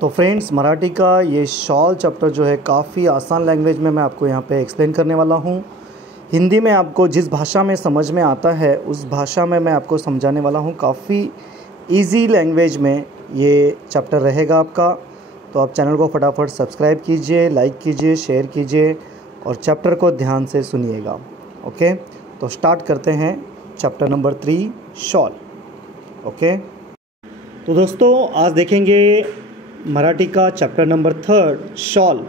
तो फ्रेंड्स, मराठी का ये शॉल चैप्टर जो है काफ़ी आसान लैंग्वेज में मैं आपको यहाँ पे एक्सप्लेन करने वाला हूँ। हिंदी में आपको जिस भाषा में समझ में आता है उस भाषा में मैं आपको समझाने वाला हूँ। काफ़ी इजी लैंग्वेज में ये चैप्टर रहेगा आपका। तो आप चैनल को फटाफट सब्सक्राइब कीजिए, लाइक कीजिए, शेयर कीजिए और चैप्टर को ध्यान से सुनिएगा। ओके, तो स्टार्ट करते हैं चैप्टर नंबर 3 शॉल। ओके, तो दोस्तों आज देखेंगे मराठी का चैप्टर नंबर 3 शॉल।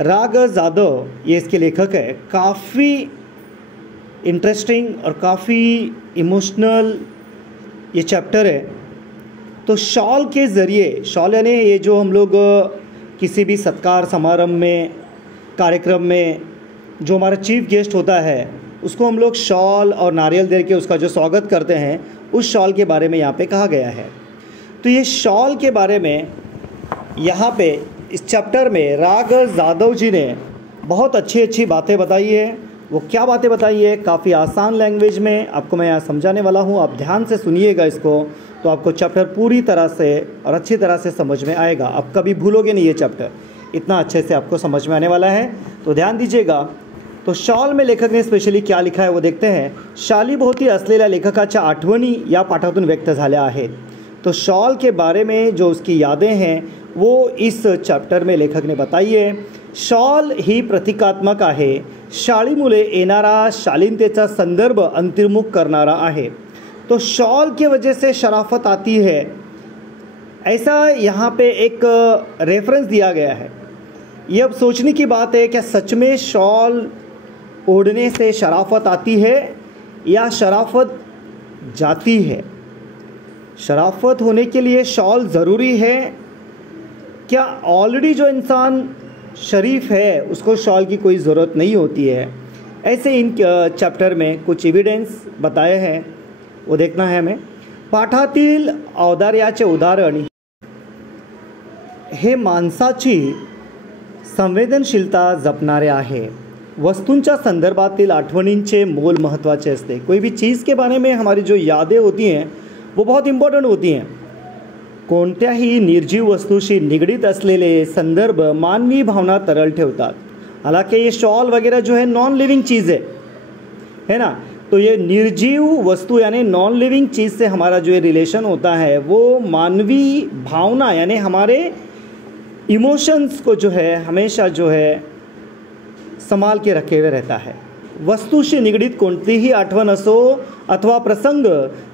राग जाधव ये इसके लेखक है। काफ़ी इंटरेस्टिंग और काफ़ी इमोशनल ये चैप्टर है। तो शॉल के ज़रिए, शॉल यानी ये जो हम लोग किसी भी सत्कार समारंभ में, कार्यक्रम में जो हमारा चीफ गेस्ट होता है उसको हम लोग शॉल और नारियल दे के उसका जो स्वागत करते हैं, उस शॉल के बारे में यहाँ पे कहा गया है। तो ये शॉल के बारे में यहाँ पे इस चैप्टर में राग जाधव जी ने बहुत अच्छी बातें बताई है। वो क्या बातें बताई है, काफ़ी आसान लैंग्वेज में आपको मैं यहाँ समझाने वाला हूँ। आप ध्यान से सुनिएगा इसको, तो आपको चैप्टर पूरी तरह से और अच्छी तरह से समझ में आएगा। आप कभी भूलोगे नहीं, ये चैप्टर इतना अच्छे से आपको समझ में आने वाला है। तो ध्यान दीजिएगा। तो शॉल में लेखक ने स्पेशली क्या लिखा है वो देखते हैं। शालीभोवती असलेल्या लेखकाच्या आठवणी या पाठातून व्यक्त झाल्या आहेत। तो शॉल के बारे में जो उसकी यादें हैं वो इस चैप्टर में लेखक ने बताई है। शॉल ही प्रतीकात्मक आहे। शाळीमुळे येणारा शालीनतेचा संदर्भ अंतर्मुख करणारा आहे। तो शॉल की वजह से शराफत आती है, ऐसा यहाँ पे एक रेफरेंस दिया गया है। ये अब सोचने की बात है, क्या सच में शॉल ओढ़ने से शराफत आती है या शराफत जाती है? शराफत होने के लिए शॉल ज़रूरी है क्या? ऑलरेडी जो इंसान शरीफ है उसको शॉल की कोई ज़रूरत नहीं होती है? ऐसे इन चैप्टर में कुछ एविडेंस बताए हैं, वो देखना है हमें। पाठातील औदार्याचे उदाहरण हे माणसाची संवेदनशीलता जपणारे आहे। वस्तूंच्या संदर्भातील आठवणींचे मोल महत्त्वाचे असते। कोई भी चीज़ के बारे में हमारी जो यादें होती हैं वो बहुत इम्पोर्टेंट होती हैं। कोणत्याही निर्जीव वस्तूशी निगडीत असलेले संदर्भ मानवी भावना तरल ठेवतात। हालांकि ये शॉल वगैरह जो है नॉन लिविंग चीज़ है ना। तो ये निर्जीव वस्तु यानी नॉन लिविंग चीज़ से हमारा जो ये रिलेशन होता है वो मानवी भावना यानी हमारे इमोशंस को जो है हमेशा जो है संभाल के रखे हुए रहता है। वस्तूशी निगडीत कोणतीही आठवण असो अथवा प्रसंग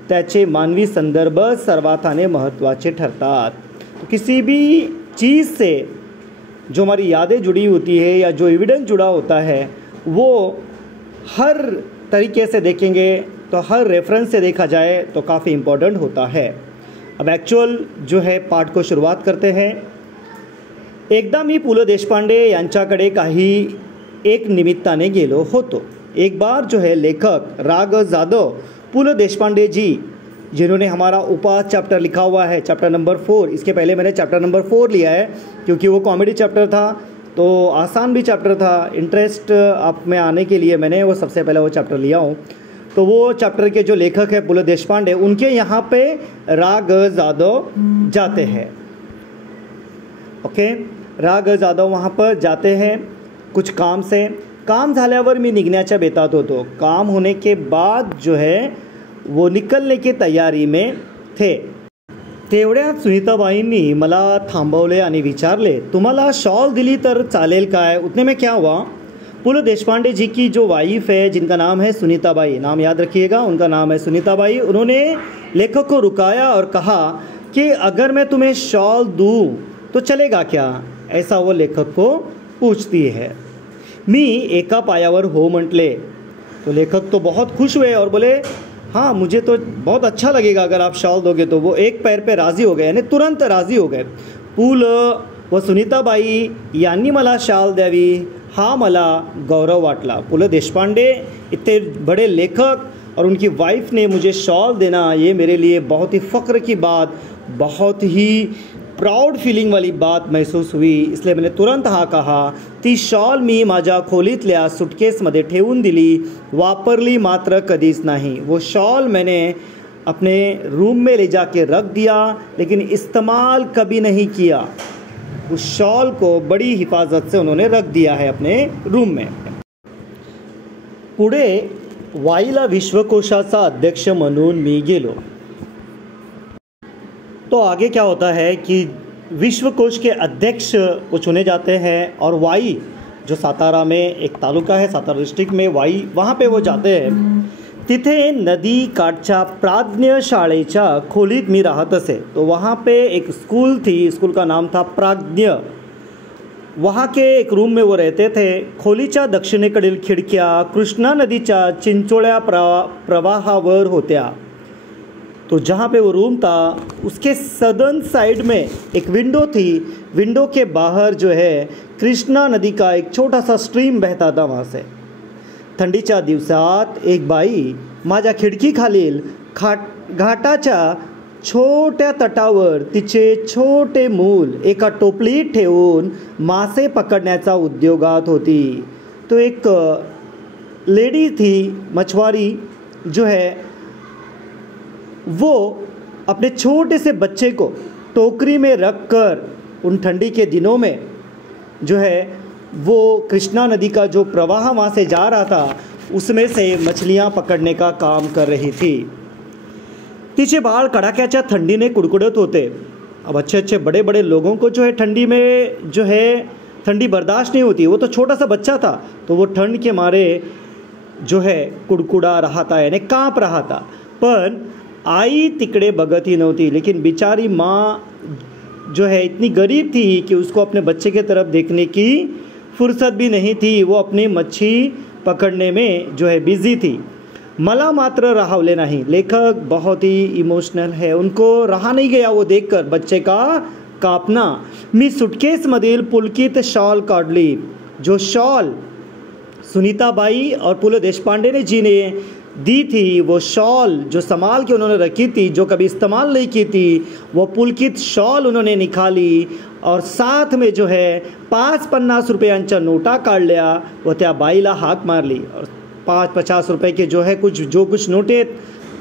त्याचे मानवी संदर्भ सर्वाथाने महत्त्वाचे ठरतात। तो किसी भी चीज़ से जो हमारी यादें जुड़ी होती है या जो एविडेंस जुड़ा होता है वो हर तरीके से देखेंगे तो हर रेफरेंस से देखा जाए तो काफ़ी इम्पोर्टेंट होता है। अब एक्चुअल जो है पाठ को शुरुआत करते हैं। एकदा मी पु ल देशपांडे यांच्याकडे काही एक निमित्ताने गेलो होतो। एक बार जो है लेखक राग जाधव पु ल देशपांडे जी, जिन्होंने हमारा उपा चैप्टर लिखा हुआ है, चैप्टर नंबर 4। इसके पहले मैंने चैप्टर नंबर 4 लिया है क्योंकि वो कॉमेडी चैप्टर था, तो आसान भी चैप्टर था। इंटरेस्ट आप में आने के लिए मैंने वो सबसे पहले वो चैप्टर लिया हूँ। तो वो चैप्टर के जो लेखक है पु ल देशपांडे, उनके यहाँ पे राग जाधव जाते हैं। ओके, राग जाधव वहाँ पर जाते हैं कुछ काम से। काम झाल्यावर मी निघण्याच्या बेतात होतो। काम होने के बाद जो है वो निकलने की तयारी में थे। तेवढ्यात सुनीताबाईंनी मला थांबवले आणि विचारले, तुम्हाला शॉल दिली तर चालेल काय? उतने में क्या हुआ, पु ल देशपांडे जी की जो वाइफ है जिनका नाम है सुनीताबाई, नाम याद रखिएगा, उनका नाम है सुनीताबाई, उन्होंने लेखक को रुकाया और कहा कि अगर मैं तुम्हें शॉल दूँ तो चलेगा क्या? ऐसा वो लेखक को पूछती है। मी एका पायावर हो म्हटले। तो लेखक तो बहुत खुश हुए और बोले हाँ मुझे तो बहुत अच्छा लगेगा अगर आप शॉल दोगे तो। वो एक पैर पे राज़ी हो गए, यानी तुरंत राज़ी हो गए। पु ल व सुनीताबाई यांनी मला शॉल द्यावी हा मला गौरव वाटला। पु ल देशपांडे इतने बड़े लेखक और उनकी वाइफ ने मुझे शॉल देना, ये मेरे लिए बहुत ही फ़ख्र की बात, बहुत ही प्राउड फीलिंग वाली बात महसूस हुई। इसलिए मैंने तुरंत हाँ कहा। ती शॉल मी माझ्या खोलीतल्या सुटकेसमध्ये ठेवून दिली, वापरली मात्र कधीच नाही। वो शॉल मैंने अपने रूम में ले जाके रख दिया लेकिन इस्तेमाल कभी नहीं किया। उस शॉल को बड़ी हिफाजत से उन्होंने रख दिया है अपने रूम में। पुढे वाईला विश्वकोशाचा अध्यक्ष म्हणून मी गेलो। तो आगे क्या होता है कि विश्वकोश के अध्यक्ष वो चुने जाते हैं और वाई जो सातारा में एक तालुका है, सातारा डिस्ट्रिक्ट में वाई, वहाँ पे वो जाते हैं। तिथे नदी काठच्या प्राज्ञ शाळेच्या खोलीत मी राहत असे। तो वहाँ पे एक स्कूल थी, स्कूल का नाम था प्राज्ञ। वहाँ के एक रूम में वो रहते थे। खोलीच्या दक्षिणेकडील खिडक्या कृष्णा नदीच्या चिंचोळ्या प्रवाहावर होत्या। तो जहाँ पे वो रूम था उसके सदर्न साइड में एक विंडो थी। विंडो के बाहर जो है कृष्णा नदी का एक छोटा सा स्ट्रीम बहता था वहाँ से। थंडीच्या दिवसात एक बाई माझ्या खिडकीखालील घाटाच्या छोट्या तटावर तिचे छोटे मूल एका टोपलीत ठेवून मासे पकडण्याचा उद्योगात होती। तो एक लेडी थी मछुआरी जो है वो अपने छोटे से बच्चे को टोकरी में रखकर उन ठंडी के दिनों में जो है वो कृष्णा नदी का जो प्रवाह वहाँ से जा रहा था उसमें से मछलियाँ पकड़ने का काम कर रही थी। तिचे बाल कड़ाक्याच्या ठंडीने कुड़कुड़त होते। अब अच्छे अच्छे बड़े बड़े लोगों को जो है ठंडी में जो है ठंडी बर्दाश्त नहीं होती। वो तो छोटा सा बच्चा था तो वो ठंड के मारे जो है कुड़कुड़ा रहा था, यानी काँप रहा था। पण आई तिकडे बघत ही नव्हती। लेकिन बेचारी माँ जो है इतनी गरीब थी कि उसको अपने बच्चे की तरफ देखने की फुर्सत भी नहीं थी। वो अपनी मच्छी पकड़ने में जो है बिजी थी। मला मात्र राहवले नहीं। लेखक बहुत ही इमोशनल है, उनको रहा नहीं गया वो देखकर बच्चे का कापना। मी सुटकेसमधील पुलकित शॉल काढली। जो शॉल सुनीताबाई और पुल देशपांडे ने जी ने दी थी, वो शॉल जो संभाल के उन्होंने रखी थी, जो कभी इस्तेमाल नहीं की थी, वो पुलकित शॉल उन्होंने निकाली और साथ में जो है 5-50 रुपयांच्या नोटा काढल्या व त्या बाईला हाक मारली। और 5-50 रुपये के जो है कुछ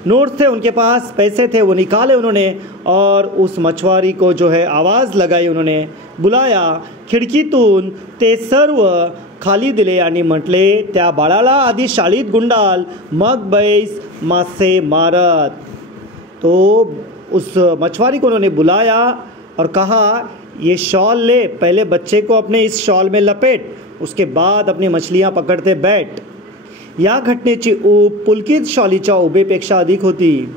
नोट्स थे उनके पास, पैसे थे, वो निकाले उन्होंने और उस मछुआरी को जो है आवाज़ लगाई, उन्होंने बुलाया। खिडकीतून ते सर्व खाली दिले आणि म्हटले, त्या बाळाला आधी शाळेत गुंडाल, मग बैस मासे मारत। तो उस मछुआरी को उन्होंने बुलाया और कहा, ये शॉल ले, पहले बच्चे को अपने इस शॉल में लपेट, उसके बाद अपनी मछलियाँ पकड़ते बैठ। या घटनेची ऊब पुलकित शॉलीच्या उभेपेक्षा अधिक होती।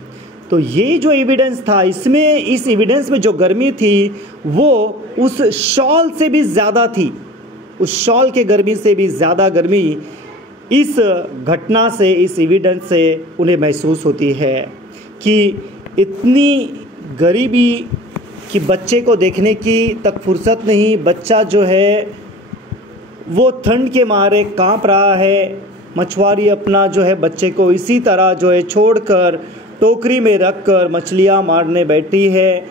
तो ये जो एविडेंस था, इस एविडेंस में जो गर्मी थी वो उस शॉल से भी ज़्यादा थी। उस शॉल के गर्मी से भी ज़्यादा गर्मी इस घटना से, इस एविडेंस से उन्हें महसूस होती है कि इतनी गरीबी कि बच्चे को देखने की तक फुर्सत नहीं। बच्चा जो है वो ठंड के मारे कांप रहा है। मछुआरी अपना जो है बच्चे को इसी तरह जो है छोड़कर टोकरी में रखकर मछलियाँ मारने बैठी है।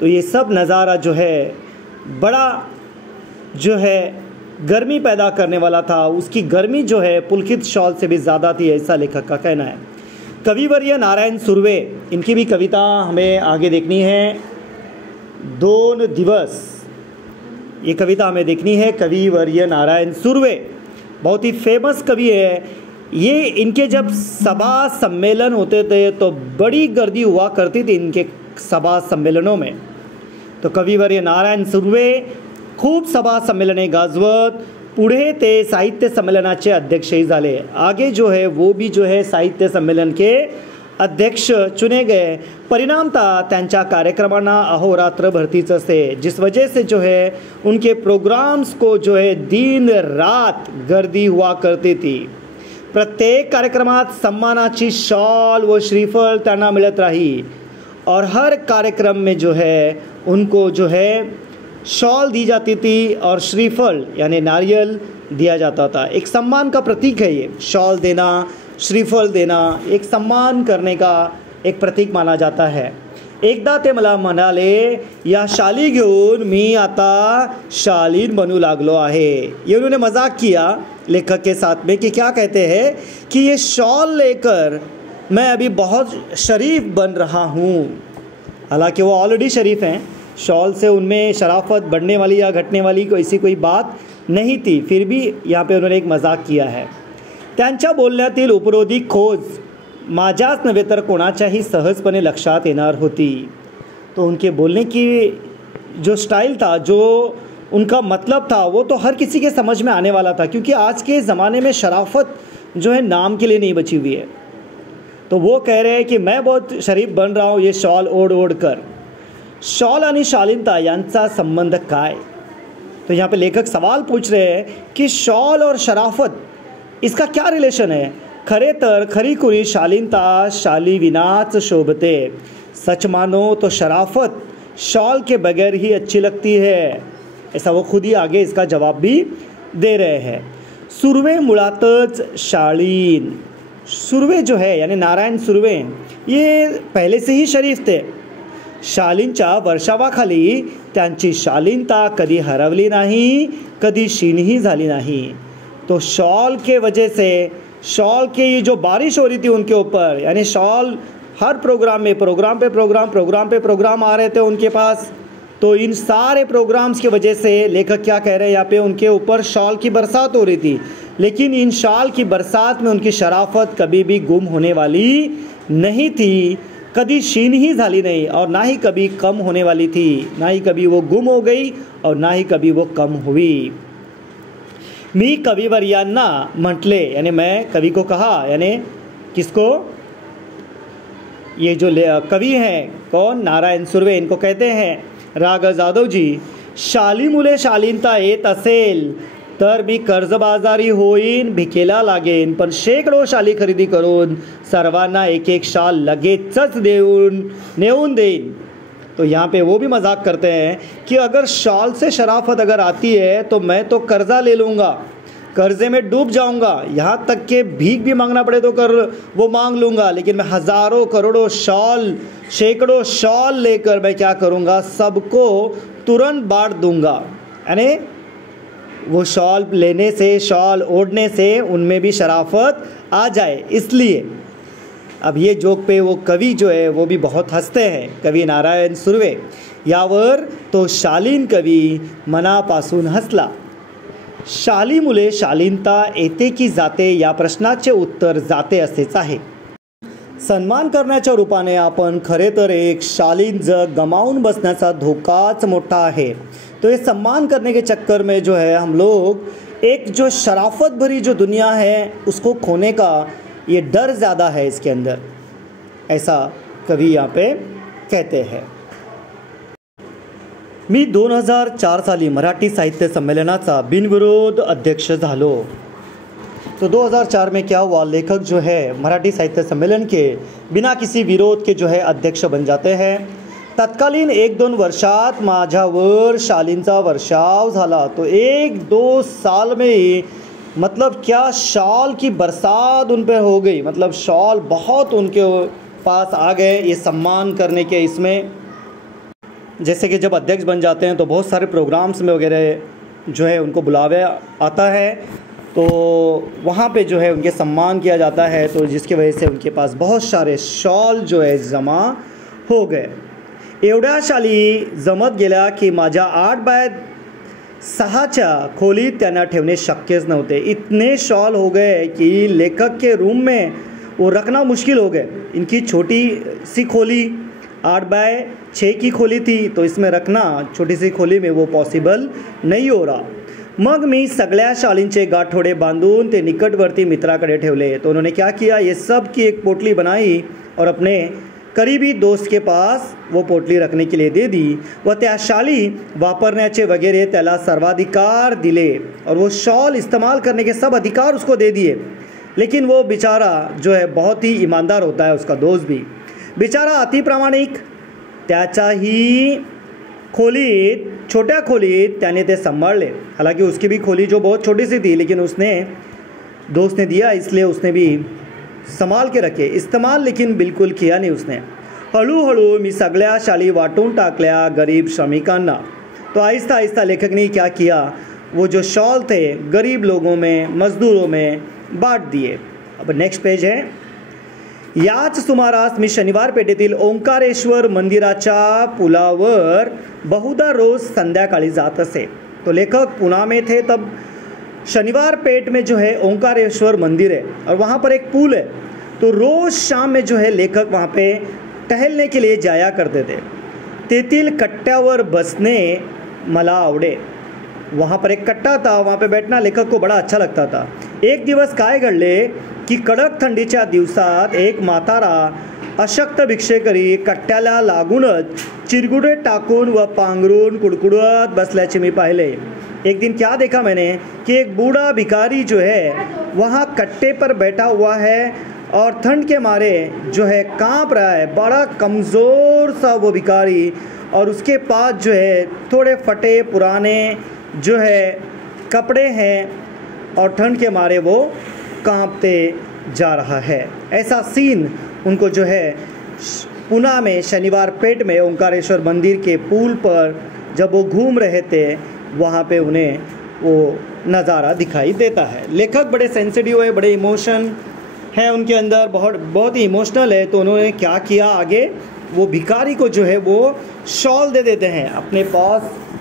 तो ये सब नज़ारा जो है बड़ा जो है गर्मी पैदा करने वाला था। उसकी गर्मी जो है पुलकित शॉल से भी ज़्यादा थी, ऐसा लेखक का कहना है। कविवर्य नारायण सुर्वे, इनकी भी कविता हमें आगे देखनी है। 2 दिवस, ये कविता हमें देखनी है। कविवर्य नारायण सुर्वे बहुत ही फेमस कवि है। ये इनके जब सभा सम्मेलन होते थे तो बड़ी गर्दी हुआ करती थी इनके सभा सम्मेलनों में। तो कविवर्य नारायण सुर्वे खूप सभा संमेलने गाजवत पुढे ते साहित्य संमेलनाचे अध्यक्षही झाले। आगे जो है वो भी जो है साहित्य सम्मेलन के अध्यक्ष चुने गए। परिणामतः त्यांच्या कार्यक्रमांना अहोरात्र भरतीच असे, जिस वजह से जो है उनके प्रोग्राम्स को जो है दिन रात गर्दी हुआ करती थी। प्रत्येक कार्यक्रमात सम्मानाची शॉल व श्रीफल त्यांना मिळत राही और हर कार्यक्रम में जो है उनको जो है शॉल दी जाती थी और श्रीफल यानी नारियल दिया जाता था। एक सम्मान का प्रतीक है ये, शॉल देना, श्रीफल देना एक सम्मान करने का एक प्रतीक माना जाता है। एकदा ते मला म्हणाले, या शाली घेऊन मी आता शालीन बनू लागलो आहे। ये उन्होंने मजाक किया लेखक के साथ में कि क्या कहते हैं कि ये शॉल लेकर मैं अभी बहुत शरीफ बन रहा हूँ। हालांकि वो ऑलरेडी शरीफ हैं, शॉल से उनमें शराफत बढ़ने वाली या घटने वाली ऐसी कोई बात नहीं थी, फिर भी यहाँ पे उन्होंने एक मजाक किया है। त्यांच्या बोलण्यातील उपरोधी खोज माझ्याच नव्हे तर कोणाच्याही सहजपणे लक्षात येणार होती। तो उनके बोलने की जो स्टाइल था, जो उनका मतलब था, वो तो हर किसी के समझ में आने वाला था, क्योंकि आज के ज़माने में शराफत जो है नाम के लिए नहीं बची हुई है। तो वो कह रहे हैं कि मैं बहुत शरीफ बन रहा हूँ ये शॉल ओढ़ ओढ़ कर। शॉल आणि शालीनता यांचा संबंध काय? तो यहाँ पे लेखक सवाल पूछ रहे हैं कि शॉल और शराफत इसका क्या रिलेशन है? खरे तर खरीखुरी शालीनता शाली विनाच शोभते। सच मानो तो शराफत शॉल के बगैर ही अच्छी लगती है। ऐसा वो खुद ही आगे इसका जवाब भी दे रहे हैं। सुर्वे मुळातच शालीन। सुर्वे जो है यानी नारायण सुर्वे, ये पहले से ही शरीफ थे। शालींच्या वर्षावाखाली त्यांची शालीनता कधी हरवली नहीं, कधी क्षीणही झाली नहीं। तो शॉल के वजह से, शॉल के ये जो बारिश हो रही थी उनके ऊपर, यानी शॉल हर प्रोग्राम में प्रोग्राम पे प्रोग्राम आ रहे थे उनके पास। तो इन सारे प्रोग्राम्स की वजह से लेखक क्या कह रहे हैं यहाँ पे, उनके ऊपर शॉल की बरसात हो रही थी, लेकिन इन शॉल की बरसात में उनकी शराफत कभी भी गुम होने वाली नहीं थी, कभी क्षीण ही झाली नहीं, और ना ही कभी कम होने वाली थी। ना ही कभी वो गुम हो गई और ना ही कभी वो कम हुई। मी कविवर्यांना म्हटले, यानी मैं कवि को कहा, यानी किसको? ये जो कवि हैं कौन? नारायण सुर्वे, इनको कहते हैं राग जाधव जी। शाली मुले शालीनता येत असेल तर मी कर्जबाजारी होईन, भिकेला लागेन, पण शेकडो शाली खरेदी करून सर्वांना एक एक शाल लगेचच नेऊन देईन। तो यहाँ पे वो भी मजाक करते हैं कि अगर शॉल से शराफत अगर आती है तो मैं तो कर्जा ले लूँगा, कर्जे में डूब जाऊंगा, यहाँ तक के भीख भी मांगना पड़े तो वो मांग लूँगा, लेकिन मैं हज़ारों करोड़ों शॉल, सैकड़ों शॉल लेकर मैं क्या करूँगा, सबको तुरंत बांट दूंगा। यानी वो शॉल लेने से, शॉल ओढ़ने से उनमें भी शराफत आ जाए, इसलिए। अब ये जोक पे वो कवि जो है वो भी बहुत हंसते हैं, कवि नारायण सुर्वे। यावर तो शालीन कवी मनापासून हसला। शाली मुले शालीनता येते की जाते या प्रश्नाचे उत्तर जाते असेच आहे। सन्मान करण्याच्या रूपाने आपण खरे तर एक शालीन जग गमावून बसण्याचा धोकाच मोठा आहे। तो ये सम्मान करने के चक्कर में जो है हम लोग एक जो शराफत भरी जो दुनिया है उसको खोने का ये डर ज़्यादा है इसके अंदर, ऐसा कवि यहाँ पे कहते हैं। मी 2004 साली मराठी साहित्य संमेलनाचा बिनविरोध अध्यक्ष झालो। तो 2004 में क्या हुआ, लेखक जो है मराठी साहित्य सम्मेलन के बिना किसी विरोध के जो है अध्यक्ष बन जाते हैं। तत्कालीन 1-2 वर्षात माझ्यावर शालींचा वर्षाव झाला। तो 1-2 साल में ही मतलब क्या शॉल की बरसात उन पर हो गई, मतलब शॉल बहुत उनके पास आ गए ये सम्मान करने के इसमें। जैसे कि जब अध्यक्ष बन जाते हैं तो बहुत सारे प्रोग्राम्स में वगैरह जो है उनको बुलावे आता है, तो वहाँ पे जो है उनके सम्मान किया जाता है, तो जिसकी वजह से उनके पास बहुत सारे शॉल जो है जमा हो गए। एवढ्या शाली जमत गेल्या की माझ्या 8x6च्या खोलीत त्यांना ठेवणे शक्यच नव्हते। इतने शॉल हो गए कि लेखक के रूम में वो रखना मुश्किल हो गए। इनकी छोटी सी खोली 8x6 की खोली थी, तो इसमें रखना छोटी सी खोली में वो पॉसिबल नहीं हो रहा। मग मी सगळ्या शालींचे गाठोडे बांधून ते निकटवर्ती मित्राकडे ठेवले। तो उन्होंने क्या किया, ये सब की एक पोटली बनाई और अपने करीबी दोस्त के पास वो पोटली रखने के लिए दे दी व त्या शाली वापरण्याचे वगैरह त्याला सर्वाधिकार दिले और वो शॉल इस्तेमाल करने के सब अधिकार उसको दे दिए। लेकिन वो बेचारा जो है बहुत ही ईमानदार होता है, उसका दोस्त भी बेचारा अति प्रामाणिक, त्याच्याही खोलीत, छोट्या खोलीत त्याने ते संभाळले। हालांकि उसकी भी खोली जो बहुत छोटी सी थी, लेकिन उसने दोस्त ने दिया इसलिए उसने भी संभाल के रखे, इस्तेमाल लेकिन बिल्कुल किया नहीं उसने। हळूहळू मी सगळ्या शाली वाटून टाकल्या गरीब श्रमिकांना। तो आहिस्ता आहिस्ता लेखक ने क्या किया, वो जो शॉल थे गरीब लोगों में, मजदूरों में बांट दिए। अब नेक्स्ट पेज है। याच सुमारास मी शनिवार पेठेतील ओंकारेश्वर मंदिराच्या पुलावर बहुधा रोज संध्याकाळी जात असे। तो लेखक पुणे में थे, तब शनिवार पेट में जो है ओंकारेश्वर मंदिर है और वहाँ पर एक पुल है। तो रोज़ शाम में जो है लेखक वहाँ पे टहलने के लिए जाया करते थे। तेथील कट्ट्यावर बसने मला आवडे। वहाँ पर एक कट्टा था, वहाँ पे बैठना लेखक को बड़ा अच्छा लगता था। एक दिवस काय घडले की कडक थंडीच्या दिवसात एक म्हातारा अशक्त भिक्षेकरी कट्ट्याला लागूनच चिरगुडे टाकून व पांघरून कुडकुडत बसल्याचे मी पाहिले। एक दिन क्या देखा मैंने कि एक बूढ़ा भिखारी जो है वहाँ कट्टे पर बैठा हुआ है और ठंड के मारे जो है कांप रहा है, बड़ा कमज़ोर सा वो भिखारी, और उसके पास जो है थोड़े फटे पुराने जो है कपड़े हैं और ठंड के मारे वो कांपते जा रहा है। ऐसा सीन उनको जो है पुणे में शनिवार पेट में ओंकारेश्वर मंदिर के पुल पर जब वो घूम रहे थे वहाँ पे उन्हें वो नज़ारा दिखाई देता है। लेखक बड़े सेंसिटिव है, बड़े इमोशन है उनके अंदर, बहुत ही इमोशनल है। तो उन्होंने क्या किया आगे, वो भिखारी को जो है वो शॉल दे देते हैं।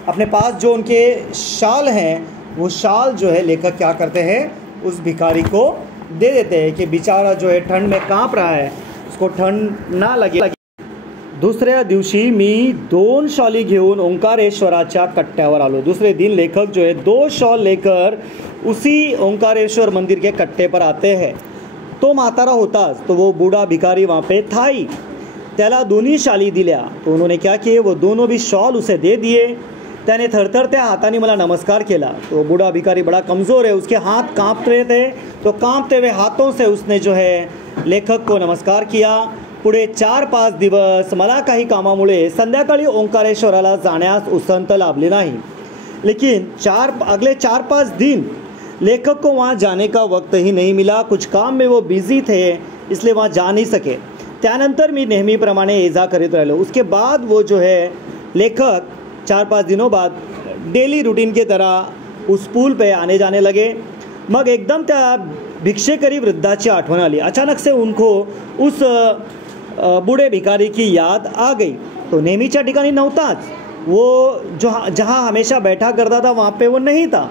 अपने पास जो उनके शाल हैं वो शाल जो है लेखक क्या करते हैं उस भिखारी को दे देते हैं कि बेचारा जो है ठंड में कांप रहा है, उसको ठंड ना लगे। दुसऱ्या दिवशी मी 2 शॉली घेऊन ओंकारेश्वराच्या कट्ट्यावर आलो। दूसरे दिन लेखक जो है 2 शॉल लेकर उसी ओंकारेश्वर मंदिर के कट्टे पर आते हैं। तो म्हातारा होताच, तो वो बूढ़ा भिखारी वहाँ पे था ही। त्याला दोन्ही शाली दिल्या। तो उन्होंने क्या किए, वो दोनों भी शॉल उसे दे दिए। त्याने थरथरत्या हाथाने मला नमस्कार केला। तो बूढ़ा भिखारी बड़ा कमज़ोर है, उसके हाथ काँप रहे थे। तो काँपते हुए हाथों से उसने जो है लेखक को नमस्कार किया। पुढे 4-5 दिवस मला काही कामामुळे संध्याकाळी ओंकारेश्वराला जाण्यास उसंत लाभली नाही, लेकिन अगले 4-5 दिन लेखक को वहाँ जाने का वक्त ही नहीं मिला। कुछ काम में वो बिज़ी थे, इसलिए वहाँ जा नहीं सके। त्यानंतर मी नेहमीप्रमाणे ये जा करीत राहिलो। उसके बाद वो जो है लेखक 4-5 दिनों बाद डेली रूटीन की तरह उस पुल पे आने जाने लगे। मग एकदम त्या भिक्षेकरी वृद्धाची आठवण आली। अचानक से उनको उस बूढ़े भिखारी की याद आ गई। तो नेहमीच्या ठिकाणी नव्हताच, वो जहाँ हमेशा बैठा करता था वहाँ पे वो नहीं था।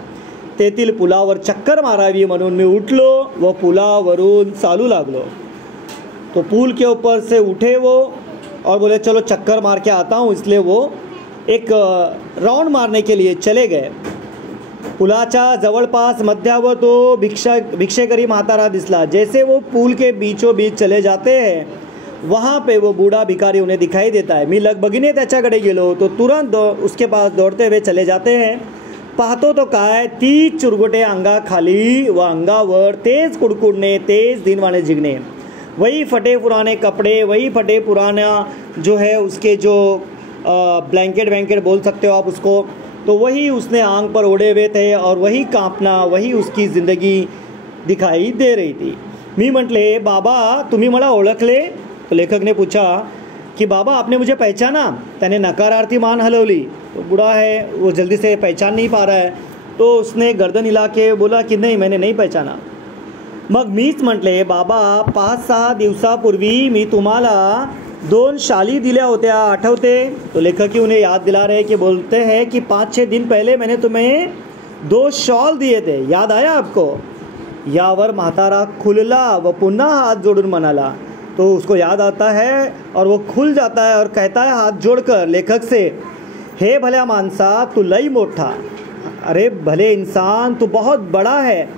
तेथील पुलावर चक्कर मारावी म्हणून मी उठलो व पुलावरून चालू लागलो। तो पुल के ऊपर से उठे वो और बोले चलो चक्कर मार के आता हूँ, इसलिए वो एक राउंड मारने के लिए चले गए। पुलाच्या जवळपास मध्यावर तो भिक्षेकरी म्हातारा दिसला। जैसे वो पुल के बीचों बीच चले जाते हैं वहाँ पे वो बूढ़ा भिखारी उन्हें दिखाई देता है। मी लगबगीने त्याच्याकडे गेलो तो तुरंत उसके पास दौड़ते हुए चले जाते हैं। पाहतो तो काय, 30 चुरगुटे अंगाखाली व अंगावर तेज कुडकुडणे, तेज दिनवाने जिगणे, वही फटे पुराने कपड़े, वही फटे पुराना जो है उसके जो ब्लैंकेट बोल सकते हो आप उसको, तो वही उसने आंग पर ओढ़े हुए थे और वही कांपना, वही उसकी ज़िंदगी दिखाई दे रही थी। मी म्हटले बाबा तुम्ही मला ओळखले? तो लेखक ने पूछा कि बाबा आपने मुझे पहचाना? त्याने नकारार्थी मान हलवली। तो बूढ़ा है, वो जल्दी से पहचान नहीं पा रहा है, तो उसने गर्दन हिला के बोला कि नहीं मैंने नहीं पहचाना। मग मीच म्हटले बाबा 5-6 दिवसापूर्वी मी तुम्हाला 2 शाली दिल्या होत्या, आठवते? तो लेखक ही उन्हें याद दिला रहे कि बोलते हैं कि 5-6 दिन पहले मैंने तुम्हें 2 शॉल दिए थे, याद आया आपको? यावर म्हातारा खुलला व पुन्हा हाथ जोड़ून म्हणाला। तो उसको याद आता है और वो खुल जाता है और कहता है हाथ जोड़कर लेखक से, हे भल्या मानसा तू लई मोठा, अरे भले इंसान तू बहुत बड़ा है,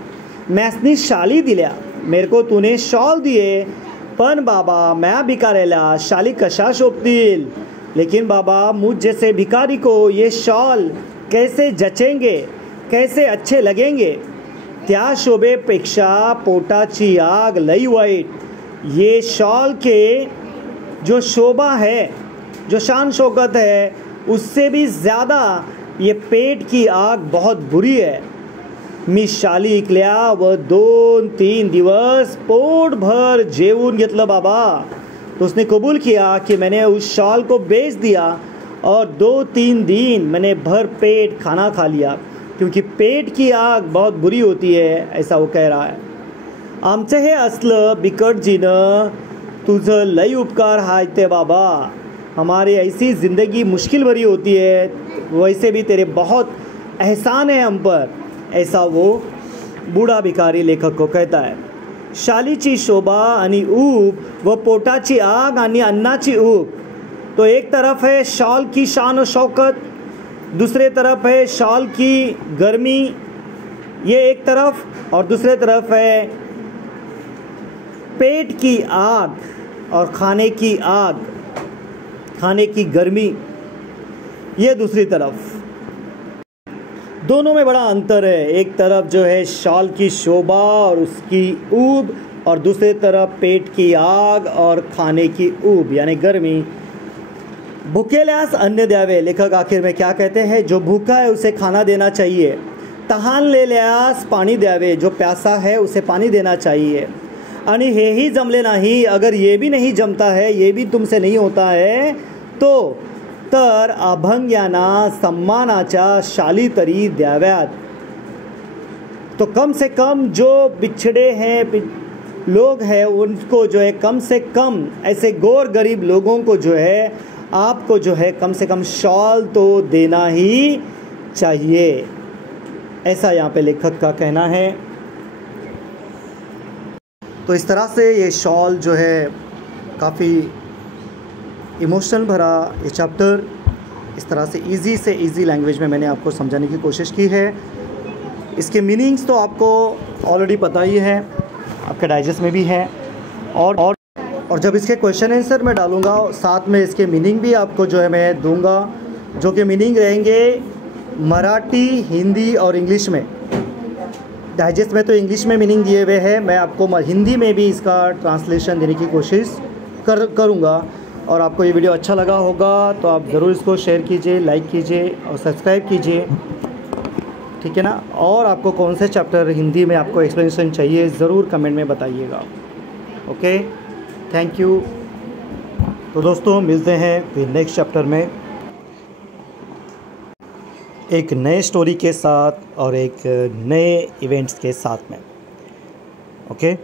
मैंने शाली दिल्या, मेरे को तूने शॉल दिए, पण बाबा मैं भिकाऱ्याला शाली कशा शोभतील? लेकिन बाबा मुझ जैसे भिखारी को ये शॉल कैसे जचेंगे, कैसे अच्छे लगेंगे? त्या शोभेपेक्षा पोटाची आग लई वाईट। ये शॉल के जो शोभा है, जो शान शौकत है, उससे भी ज़्यादा ये पेट की आग बहुत बुरी है। मी शाली ऐकल्या व 2-3 दिवस पोट भर जेवून घेतलं बाबा। तो उसने कबूल किया कि मैंने उस शॉल को बेच दिया और 2-3 दिन मैंने भर पेट खाना खा लिया, क्योंकि पेट की आग बहुत बुरी होती है, ऐसा वो कह रहा है। आमचं हे असलं बिकट जीणं तुझं लई उपकार हाय ते बाबा, हमारी ऐसी ज़िंदगी मुश्किल भरी होती है, वैसे भी तेरे बहुत एहसान है हम पर, ऐसा वो बूढ़ा भिकारी लेखक को कहता है। शालीची शोभा आणि ऊब व पोटाची आग आणि अन्नाची ऊब, तो एक तरफ है शॉल की शान और शौकत, दूसरे तरफ है शॉल की गर्मी, ये एक तरफ, और दूसरे तरफ है पेट की आग और खाने की आग, खाने की गर्मी, ये दूसरी तरफ। दोनों में बड़ा अंतर है, एक तरफ जो है शॉल की शोभा और उसकी ऊब, और दूसरी तरफ पेट की आग और खाने की ऊब यानी गर्मी। भुकेल्यास अन्न द्यावे, लेखक आखिर में क्या कहते हैं, जो भूखा है उसे खाना देना चाहिए। तहान लेल्यास पाणी द्यावे, जो प्यासा है उसे पानी देना चाहिए। आणि हेही जमले नाही, अगर ये भी नहीं जमता है, ये भी तुमसे नहीं होता है, तो तर अभंग्यांना सम्मानाच्या शाली तरी द्याव्यात। तो कम से कम जो बिछड़े हैं लोग हैं उनको जो है कम से कम ऐसे गौर गरीब लोगों को जो है आपको जो है कम से कम शॉल तो देना ही चाहिए, ऐसा यहाँ पे लेखक का कहना है। तो इस तरह से ये शॉल जो है काफ़ी इमोशनल भरा ये चैप्टर इस तरह से इजी लैंग्वेज में मैंने आपको समझाने की कोशिश की है। इसके मीनिंग्स तो आपको ऑलरेडी पता ही है, आपके डाइजेस्ट में भी है, और जब इसके क्वेश्चन आंसर मैं डालूँगा साथ में इसके मीनिंग भी आपको जो है मैं दूंगा, जो कि मीनिंग रहेंगे मराठी, हिंदी और इंग्लिश में। डाइजेस्ट में तो इंग्लिश में मीनिंग दिए हुए हैं, मैं आपको हिंदी में भी इसका ट्रांसलेशन देने की कोशिश करूँगा। और आपको ये वीडियो अच्छा लगा होगा तो आप ज़रूर इसको शेयर कीजिए, लाइक कीजिए और सब्सक्राइब कीजिए, ठीक है ना। और आपको कौन से चैप्टर हिंदी में आपको एक्सप्लेनेशन चाहिए ज़रूर कमेंट में बताइएगा। Okay, thank you. तो दोस्तों मिलते हैं फिर नेक्स्ट चैप्टर में एक नए स्टोरी के साथ और एक नए इवेंट्स के साथ में। ओके।